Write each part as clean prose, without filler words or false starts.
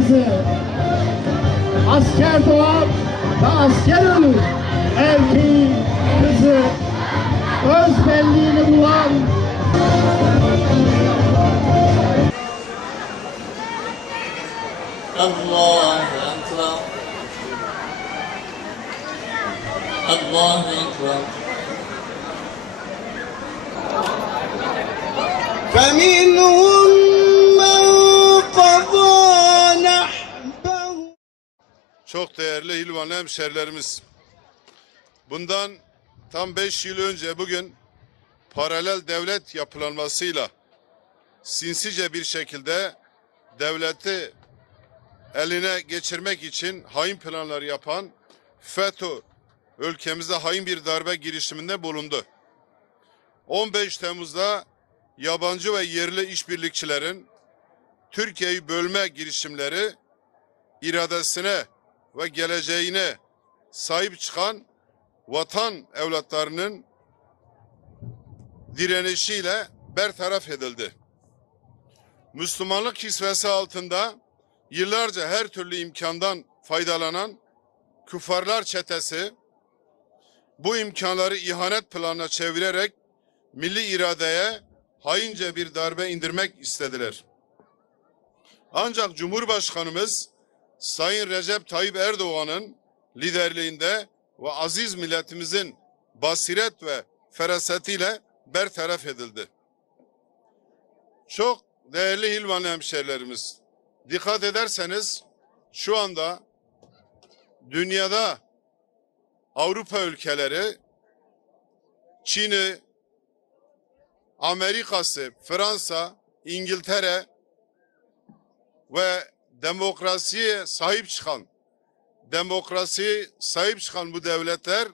kızı. Asker doğar ve asker ölür. Erkeğin kızı öz benliğini bulan. الله أكبر الله أكبر فمنهم من قضى نحبه. Çok değerli Hilvanlı hemşerilerimiz, bundan tam 5 yıl önce bugün paralel devlet yapılanmasıyla sinsice bir şekilde devleti eline geçirmek için hain planlar yapan FETÖ ülkemize hain bir darbe girişiminde bulundu. 15 Temmuz'da yabancı ve yerli işbirlikçilerin Türkiye'yi bölme girişimleri iradesine ve geleceğine sahip çıkan vatan evlatlarının direnişiyle bertaraf edildi. Müslümanlık kisvesi altında yıllarca her türlü imkandan faydalanan küffarlar çetesi bu imkanları ihanet planına çevirerek milli iradeye haince bir darbe indirmek istediler. Ancak Cumhurbaşkanımız Sayın Recep Tayyip Erdoğan'ın liderliğinde ve aziz milletimizin basiret ve ferasetiyle bertaraf edildi. Çok değerli Hilvanlı hemşerilerimiz, dikkat ederseniz şu anda dünyada Avrupa ülkeleri, Çin'i, Amerika'sı, Fransa, İngiltere ve demokrasiye sahip çıkan bu devletler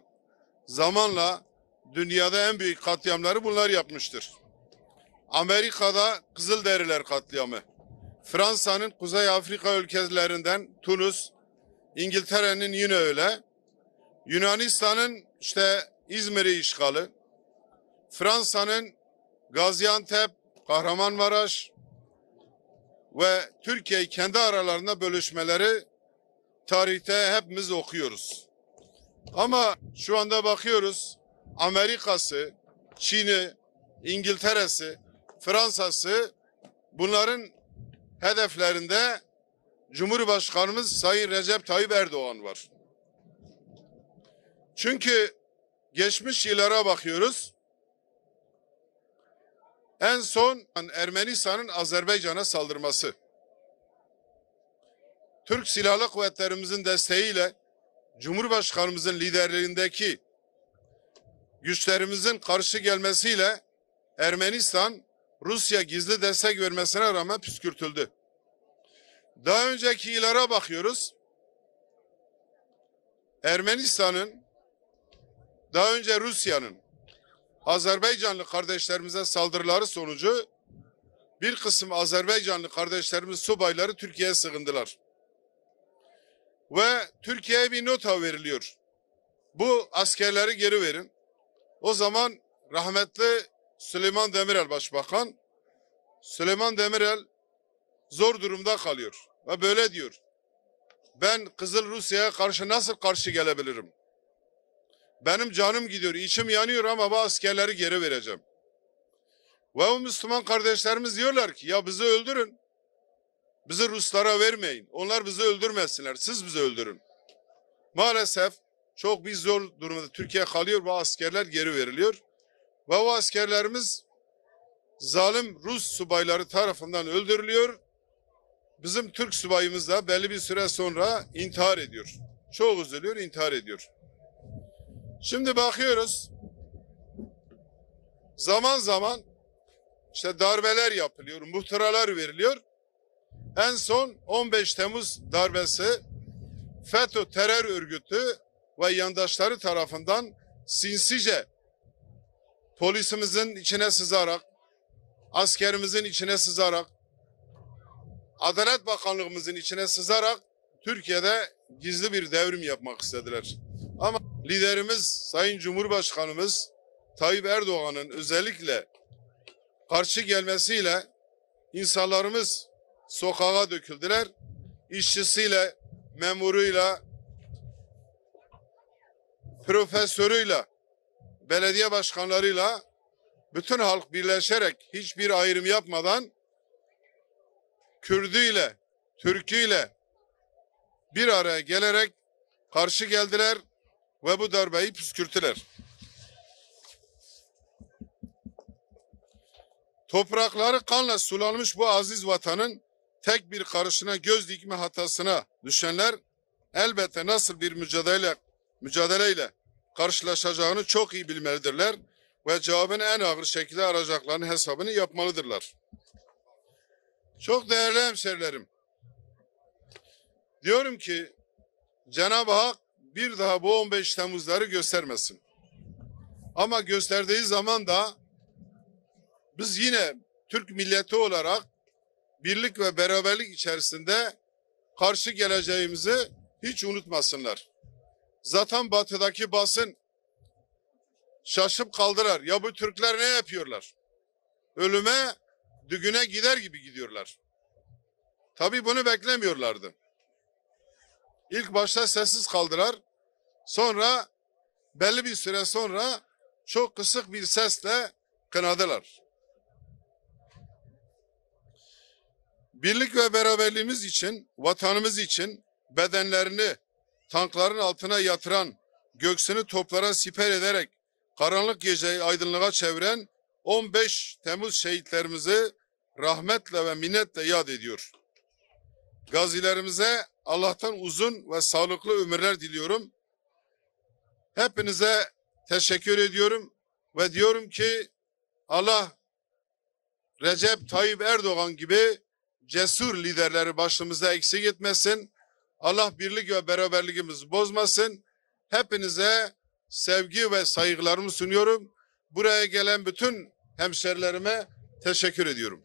zamanla dünyada en büyük katliamları bunlar yapmıştır. Amerika'da Kızılderililer katliamı, Fransa'nın Kuzey Afrika ülkelerinden Tunus, İngiltere'nin yine öyle, Yunanistan'ın işte İzmir'i işgali, Fransa'nın Gaziantep, Kahramanmaraş ve Türkiye'yi kendi aralarında bölüşmeleri tarihte hepimiz okuyoruz. Ama şu anda bakıyoruz, Amerika'sı, Çin'i, İngiltere'si, Fransa'sı, bunların hedeflerinde Cumhurbaşkanımız Sayın Recep Tayyip Erdoğan var. Çünkü geçmiş yıllara bakıyoruz. En son Ermenistan'ın Azerbaycan'a saldırması. Türk Silahlı Kuvvetlerimizin desteğiyle Cumhurbaşkanımızın liderliğindeki güçlerimizin karşı gelmesiyle Ermenistan Rusya gizli destek vermesine rağmen püskürtüldü. Daha önceki yıllara bakıyoruz. Ermenistan'ın, daha önce Rusya'nın Azerbaycanlı kardeşlerimize saldırıları sonucu bir kısım Azerbaycanlı kardeşlerimiz, subayları Türkiye'ye sığındılar. Ve Türkiye'ye bir nota veriliyor. Bu askerleri geri verin. O zaman rahmetli Süleyman Demirel Başbakan, Süleyman Demirel zor durumda kalıyor. Ve böyle diyor: ben Kızıl Rusya'ya karşı nasıl karşı gelebilirim? Benim canım gidiyor, içim yanıyor ama bu askerleri geri vereceğim. Ve o Müslüman kardeşlerimiz diyorlar ki ya bizi öldürün. Bizi Ruslara vermeyin. Onlar bizi öldürmesinler. Siz bizi öldürün. Maalesef çok bir zor durumda Türkiye kalıyor ve askerler geri veriliyor. Ve o askerlerimiz zalim Rus subayları tarafından öldürülüyor. Bizim Türk subayımız da belli bir süre sonra intihar ediyor. Çok üzülüyor, intihar ediyor. Şimdi bakıyoruz, zaman zaman işte darbeler yapılıyor, muhtıralar veriliyor. En son 15 Temmuz darbesi FETÖ terör örgütü ve yandaşları tarafından sinsice polisimizin içine sızarak, askerimizin içine sızarak, Adalet Bakanlığımızın içine sızarak Türkiye'de gizli bir devrim yapmak istediler. Ama liderimiz Sayın Cumhurbaşkanımız Tayyip Erdoğan'ın özellikle karşı gelmesiyle insanlarımız sokağa döküldüler işçisiyle, memuruyla, profesörüyle, belediye başkanlarıyla bütün halk birleşerek hiçbir ayrım yapmadan Kürdüyle, Türküyle bir araya gelerek karşı geldiler ve bu darbeyi püskürttüler. Toprakları kanla sulanmış bu aziz vatanın tek bir karışına göz dikme hatasına düşenler elbette nasıl bir mücadeleyle karşılaşacağını çok iyi bilmelidirler ve cevabını en ağır şekilde arayacaklarının hesabını yapmalıdırlar. Çok değerli hemşerilerim, diyorum ki Cenab-ı Hak bir daha bu 15 Temmuzları göstermesin. Ama gösterdiği zaman da biz yine Türk milleti olarak birlik ve beraberlik içerisinde karşı geleceğimizi hiç unutmasınlar. Zaten batıdaki basın şaşıp kaldılar. Ya bu Türkler ne yapıyorlar? Ölüme, düğüne gider gibi gidiyorlar. Tabii bunu beklemiyorlardı. İlk başta sessiz kaldılar. Sonra belli bir süre sonra çok kısık bir sesle kınadılar. Birlik ve beraberliğimiz için, vatanımız için bedenlerini tankların altına yatıran, göğsünü toplara siper ederek karanlık geceyi aydınlığa çeviren 15 Temmuz şehitlerimizi rahmetle ve minnetle yad ediyor. Gazilerimize Allah'tan uzun ve sağlıklı ömürler diliyorum. Hepinize teşekkür ediyorum ve diyorum ki Allah Recep Tayyip Erdoğan gibi cesur liderleri başımıza eksik etmesin. Allah birlik ve beraberliğimizi bozmasın. Hepinize sevgi ve saygılarımı sunuyorum. Buraya gelen bütün hemşerilerime teşekkür ediyorum.